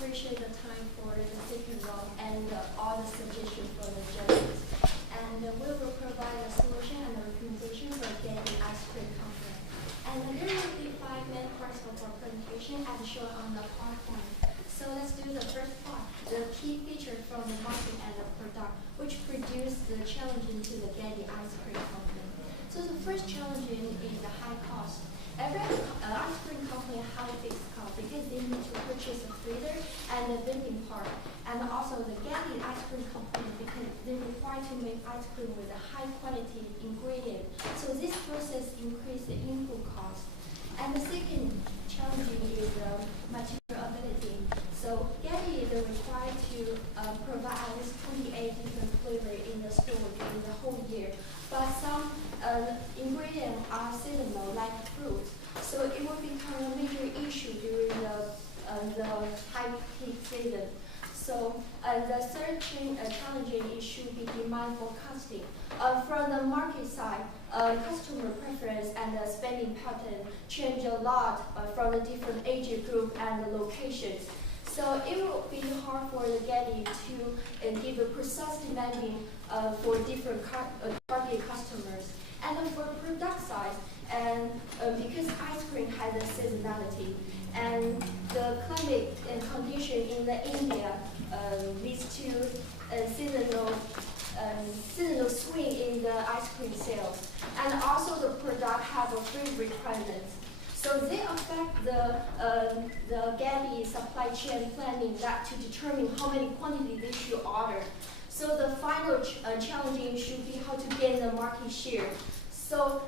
appreciate the time for the second round and all the suggestions from the judges. And we will provide a solution and a recommendation for getting ice cream company. And there will be 5 main parts of our presentation as shown on the PowerPoint. So let's do the first part, the key features from the market and the product, which produce the challenge into the getting ice cream company. So the first challenge is the high cost. Every ice cream company has a fixed cost because they need to purchase a freezer and a vending part. And also the getting ice cream company because they require to make ice cream with a high quality ingredient. So this process increases the input cost. And the second challenge is material ability. So Getty is required to provide at least 28 different flavors in the store during the whole year. But some ingredients are seasonal, like fruit. So it will become a major issue during the high peak season. So the third challenging issue should be demand forecasting. From the market side, customer preference and the spending pattern change a lot from the different age group and the locations. So it will be hard for the Getty to give a precise demanding for different target customers. And for product size, and because ice cream has a seasonality, and the climate and condition in the India leads to seasonal swing in the ice cream sales, and also the product have a freeze requirements. So they affect the Getty supply chain planning that to determine how many quantity they should order. So the final challenging should be how to gain the market share. So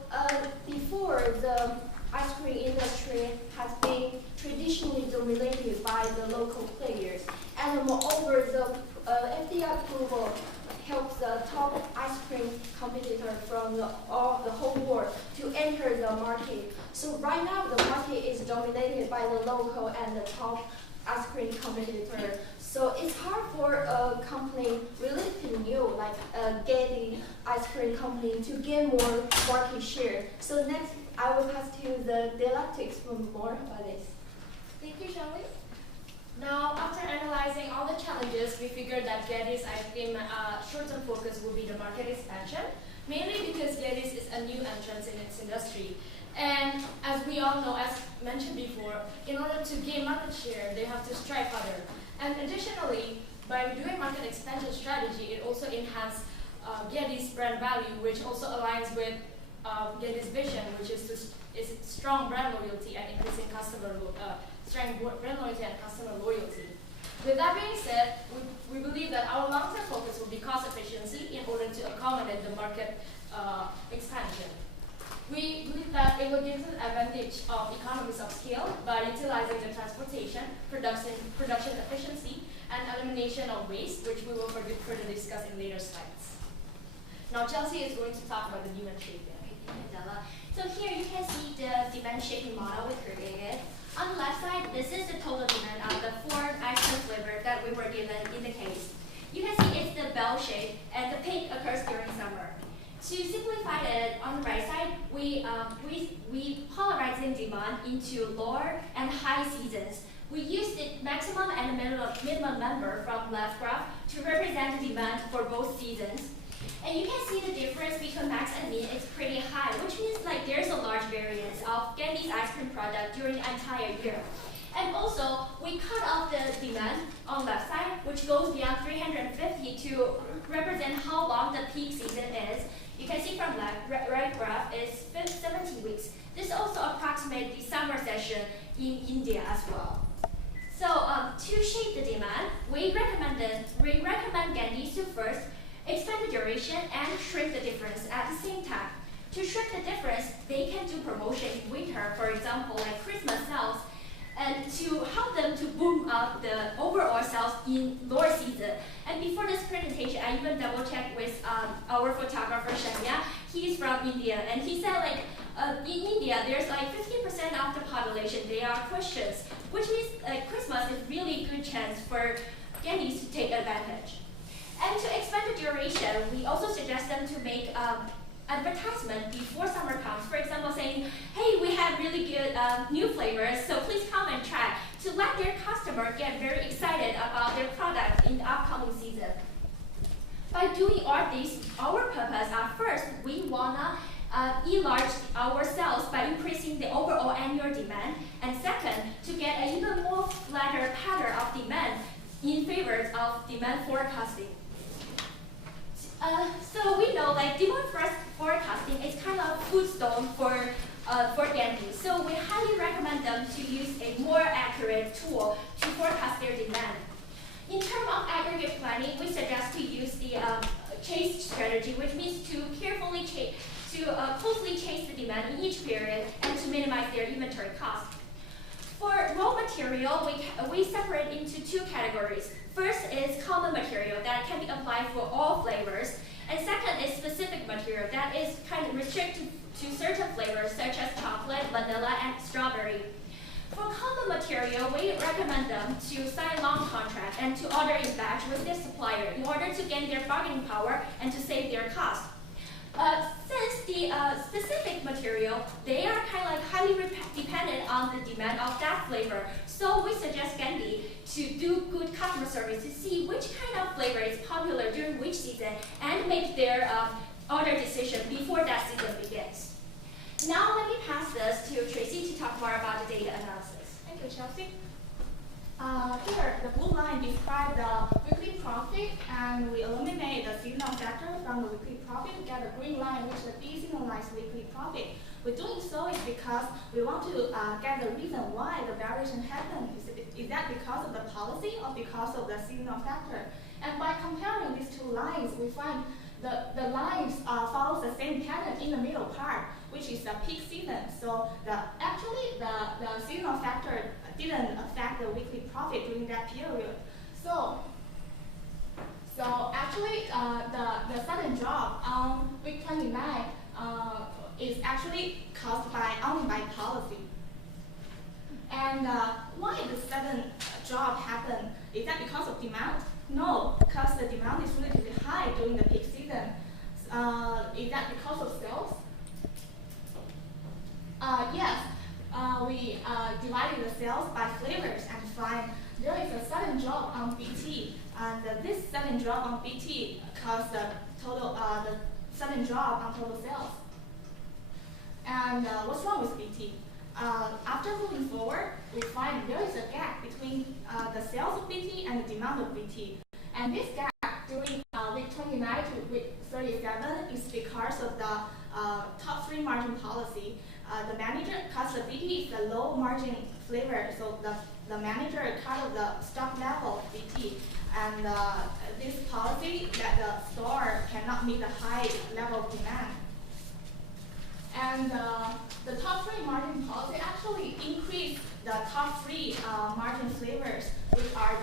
before the ice cream industry has been traditionally dominated by the local players, and moreover the FDA approval helps the top ice cream competitor from the whole world to enter the market. So right now the market is dominated by the local and the top ice cream competitor. So it's hard for a company relatively new like Getty ice cream company to gain more market share. So next I will pass to the Dela to explain more about this. Thank you, Shirley. Now, after analyzing all the challenges, we figured that Getty's ice cream short-term focus will be the market expansion, mainly because Getty's is a new entrance in its industry. And as we all know, as mentioned before, in order to gain market share, they have to strike harder. And additionally, by doing market expansion strategy, it also enhances Getty's brand value, which also aligns with Getty's vision, which is strong brand loyalty and increasing brand loyalty and customer loyalty. With that being said, we believe that our long-term focus will be cost efficiency in order to accommodate the market expansion. We believe that it will give us an advantage of economies of scale by utilizing the transportation, production efficiency, and elimination of waste, which we will further discuss in later slides. Now Chelsea is going to talk about the demand shaping. So here you can see the demand shaping model we created. On the left side, this is the total demand of the 4 ice cream flavors that we were given in the case. You can see it's the bell shape, and the peak occurs during summer. To simplify it, on the right side, we polarizing demand into lower and high seasons. We use the maximum and minimum number from left graph to represent the demand for both seasons. And you can see the difference between max and min is pretty high, which means like there's a large variance of Getty's ice cream product during the entire year. And also, we cut off the demand on left side, which goes beyond 350 to represent how long the peak season is. You can see from right graph is 70 weeks. This also approximates the summer session in India as well. So to shape the demand, we recommend Getty's to first expand the duration and shrink the difference at the same time. To shrink the difference, they can do promotion in winter, for example, like Christmas sales, and to help them to boom up the overall sales in lower season. And before this presentation, I even double checked with our photographer Shania. He's from India, and he said like in India there's like 50% of the population they are Christians, which means like Christmas is really good chance for Getty's to take advantage. And to expand the duration, we also suggest them to make advertisement before summer comes. For example, saying, hey, have really good new flavors, so please come and try to let their customer get very excited recommend them to use a more accurate tool to forecast their demand. In terms of aggregate planning, we suggest to use the chase strategy, which means to carefully closely chase the demand in each period and to minimize their inventory cost. For raw material, we separate into two categories. First is common material that can be applied for all flavors, and second is specific material that is kind of restricted to certain flavors such as chocolate, vanilla, and strawberry. For common material, we recommend them to sign long contracts and to order in batch with their supplier in order to gain their bargaining power and to save their cost. Since the specific material, they are kind of like highly dependent on the demand of that flavor. So we suggest Gandhi to do good customer service to see which kind of flavor is popular during which season and make their order decision before that season begins. Now let me pass this to Tracy to talk more about the data analysis. Thank you, Chelsea. Here, the blue line describes the weekly profit, and we eliminate the seasonal factor from the weekly profit to get a green line, which is the deseasonalized weekly profit. We're doing so is because we want to get the reason why the variation happened. Is that because of the policy or because of the seasonal factor? And by comparing these two lines, we find the lines follows the same pattern in the middle part, which is the peak season. So actually the seasonal factor didn't affect the weekly profit during that period. So actually the sudden drop on week 29 is actually caused only by policy. And why the sudden drop happened? Is that because of demand? No, because the demand is relatively high during the peak season. Is that because of sales? Yes. We divided the sales by flavors and find there is a sudden drop on BT, and this sudden drop on BT caused the sudden drop on total sales. And what's wrong with BT? After moving forward, we find there is a gap between the sales of BT and the demand of BT. And this gap during week 29 to week 37 is because of the top 3 margin policy. The manager, because the BT is a low margin flavor, so the manager cut off the stock level of BT. And this policy that the store cannot meet the high level of demand. And the top 3 margin policy actually increased the top 3 margin flavors, which are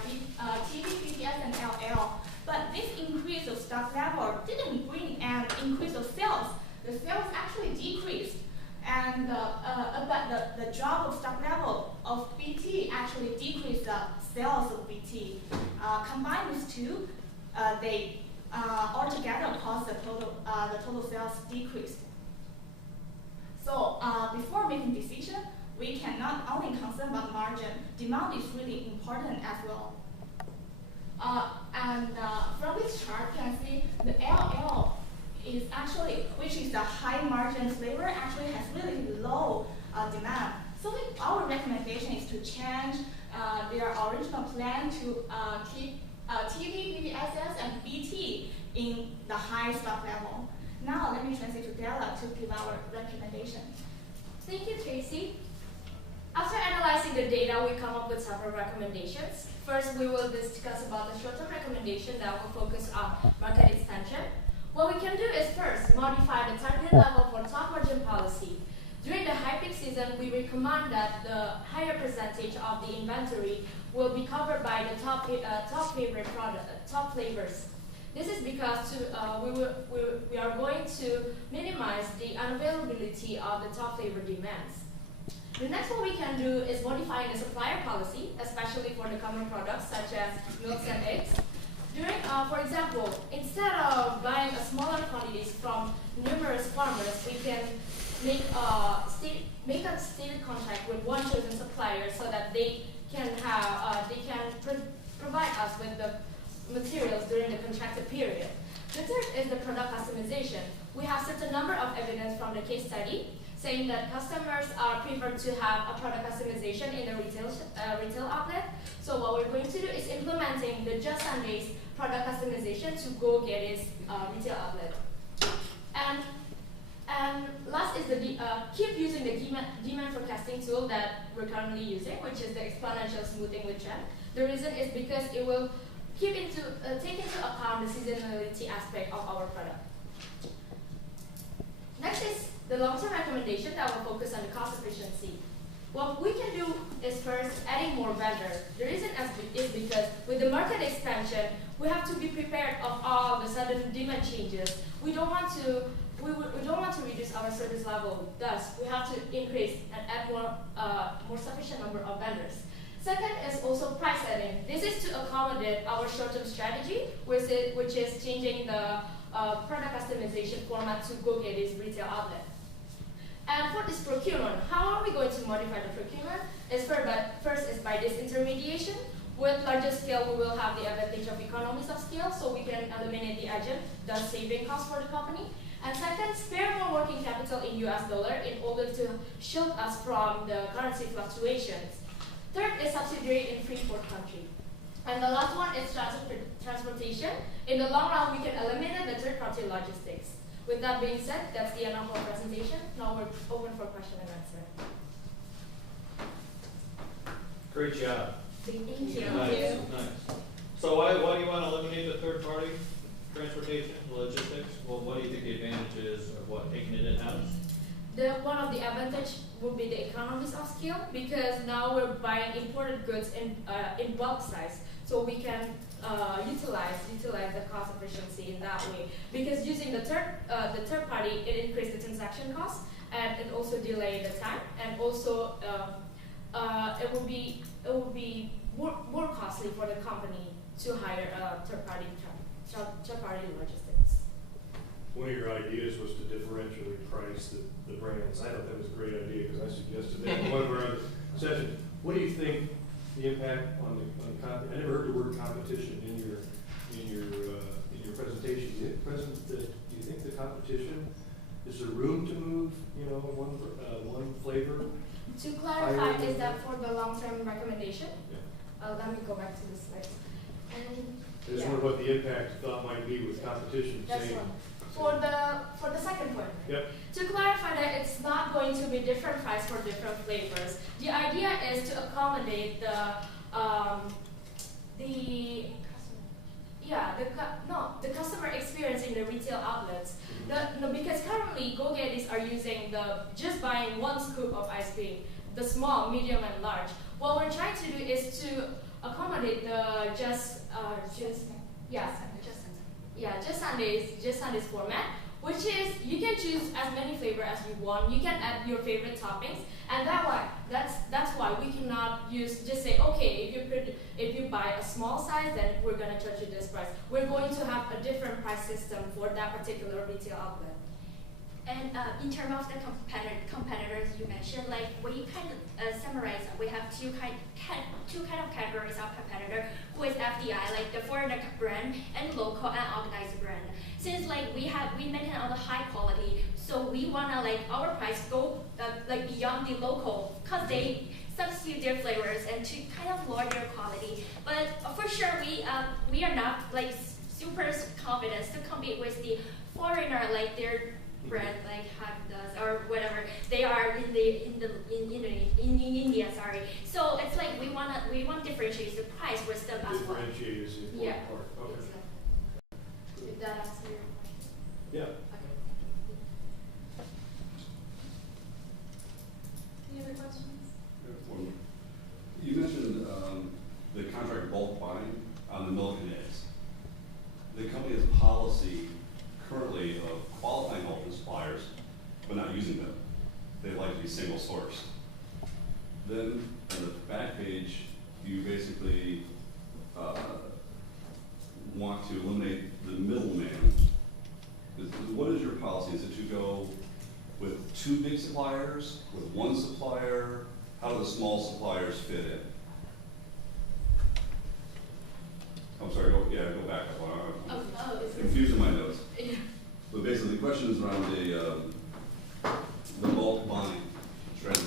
TV, BTS, and LL. But this increase of stock level didn't bring an increase of sales. The sales actually decreased. And but the drop of stock level of BT actually decreased the sales of BT. Combined with two, they altogether caused the total sales decrease. So before making decision, we cannot only concern about margin. Demand is really important as well. From this chart, you can see the LL is actually, which is the high margin flavor, actually has really low demand. So our recommendation is to change their original plan to keep TV, BBSS, and BT in the high stock level. Now let me translate to Della to give our recommendation. Thank you, Tracy. After analyzing the data, we come up with several recommendations. First, we will discuss about the short-term recommendation that will focus on market expansion. What we can do is first, modify the target level for top margin policy. During the high peak season, we recommend that the higher percentage of the inventory will be covered by the top flavors. This is because we are going to minimize the unavailability of the top flavor demands. The next one we can do is modifying the supplier policy, especially for the common products such as milks and eggs. For example, instead of buying a smaller quantities from numerous farmers, we can make a stated contract with one chosen supplier so that they can provide us with the materials during the contracted period. The third is the product customization. We have certain number of evidence from the case study saying that customers are preferred to have a product customization in the retail outlet. So what we're going to do is implementing the Just Sundays product customization to go get its retail outlet. And And last is keep using the demand forecasting tool that we're currently using, which is the exponential smoothing with trend. The reason is because it will take into account the seasonality aspect of our product. Next is the long-term recommendation that will focus on the cost efficiency. What we can do is first adding more vendors. The reason is because with the market expansion, we have to be prepared of all the sudden demand changes. We don't want to reduce our service level. Thus, we have to increase and add more sufficient number of vendors. Second is also price setting. This is to accommodate our short-term strategy, which is changing the product customization format to GoGetty's retail outlet. And fourth is procurement. How are we going to modify the procurement? First is by disintermediation. With larger scale, we will have the advantage of economies of scale, so we can eliminate the agent, thus saving costs for the company. And second, spare more working capital in US dollar in order to shield us from the currency fluctuations. Third is subsidiary in free port country. And the last one is transportation. In the long run, we can eliminate the third-party logistics. With that being said, that's the end of our presentation. Now we're open for question and answer. Great job. Thank you. Nice. So why do you want to eliminate the third party transportation, logistics? Well, what do you think the advantage is of what, taking it in-house? One of the advantage would be the economies of scale, because now we're buying imported goods in bulk size, so we can utilize the cost efficiency in that way. Because using the third party, it increases the transaction cost, and it also delay the time, and also it will be more costly for the company to hire a third party logistics. One of your ideas was to differentially price the brands. I thought that was a great idea because I suggested that in one of our other sessions. What do you think the impact on the I never heard the word competition in your presentation. Do you think the competition is there room to move? One flavor. To clarify, is that for the long-term recommendation? Yeah. Let me go back to the slide. I just wonder what the impact thought might be with competition. That's one. For the second point. Yep. To clarify that it's not going to be different price for different flavors. The idea is to accommodate the customer experience in the retail outlets. Because currently GoGetties are using just buying one scoop of ice cream, the small, medium, and large. What we're trying to do is to accommodate the just Sundays format, which is you can choose as many flavors as you want. You can add your favorite toppings, and that's why we cannot just say, okay, if you buy a small size, then we're gonna charge you this price. We're going to have a different price system for that particular retail outlet. And in terms of the competitors you mentioned, like we kind of summarize, we have two kind of categories of competitor, who is FDI, like the foreign brand, and local and organized brand. Since like we maintain all the high quality, so we wanna like our price go like beyond the local, cause they substitute their flavors and to kind of lower their quality. But for sure we are not like super confident to compete with the foreigner, like their brand like Haagen-Dazs or whatever they are in India. Sorry. So it's like we want to differentiate the price with them as well. Differentiate is the important part. Okay. Did that answer your question? Yeah. Okay. Any other questions? You mentioned the contract bulk buying on the milk and eggs. The company has a policy currently of qualifying alternate suppliers, but not using them. They like to be single source. Then on the back page, you basically want to eliminate the middleman. What is your policy? Is it to go with two big suppliers, with one supplier? How do the small suppliers fit in? I'm sorry, go back up. I'm confusing my notes. Yeah. But basically, the question is around the bulk buying trend.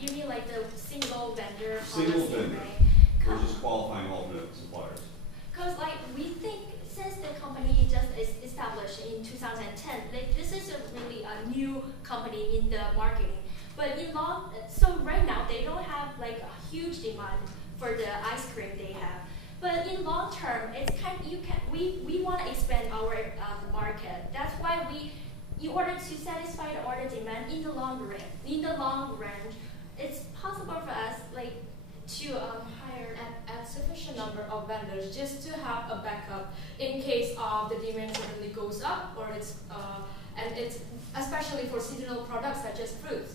You mean like the single vendor Single policy, vendor right? versus qualifying alternate suppliers. Because like we think since the company just is established in 2010, like this is a really a new company in the marketing. But so right now they don't have like a huge demand for the ice cream they have. But in long term, it's we want to expand our market. That's why in order to satisfy the order demand in the long range, it's possible for us like to hire At sufficient number of vendors just to have a backup in case of the demand suddenly goes up, or it's especially for seasonal products such as fruits.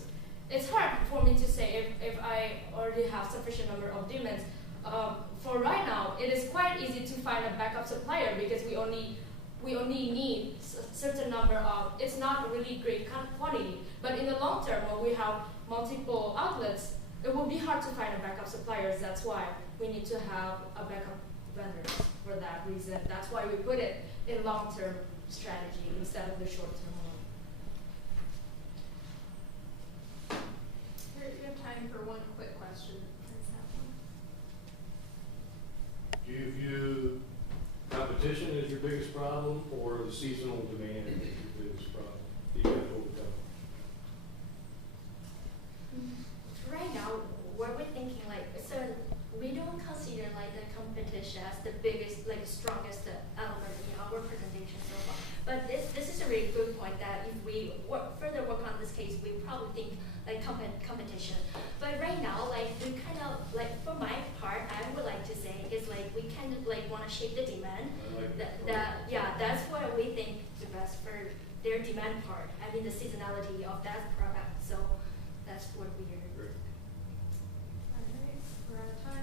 It's hard for me to say if I already have sufficient number of demands. For right now, it is quite easy to find a backup supplier because we only need certain number of. It's not really great quantity, but in the long term, when we have multiple outlets, it will be hard to find a backup suppliers. That's why we need to have a backup vendor for that reason. That's why we put it in long-term strategy instead of the short-term one. We have time for one quick question. Do you view competition as your biggest problem, or the seasonal demand as your biggest problem that you have to overcome? right now what we're thinking like so we don't consider like the competition as the biggest like strongest element in our presentation so far. But this is a really good point that if we further work on this case, we probably think like competition. But right now, like we kind of like for my part, I would like to say is like we kind of like want to shape the demand. That's what we think the best for their demand part. I mean the seasonality of that product. So that's what we are. All right, we're out of time.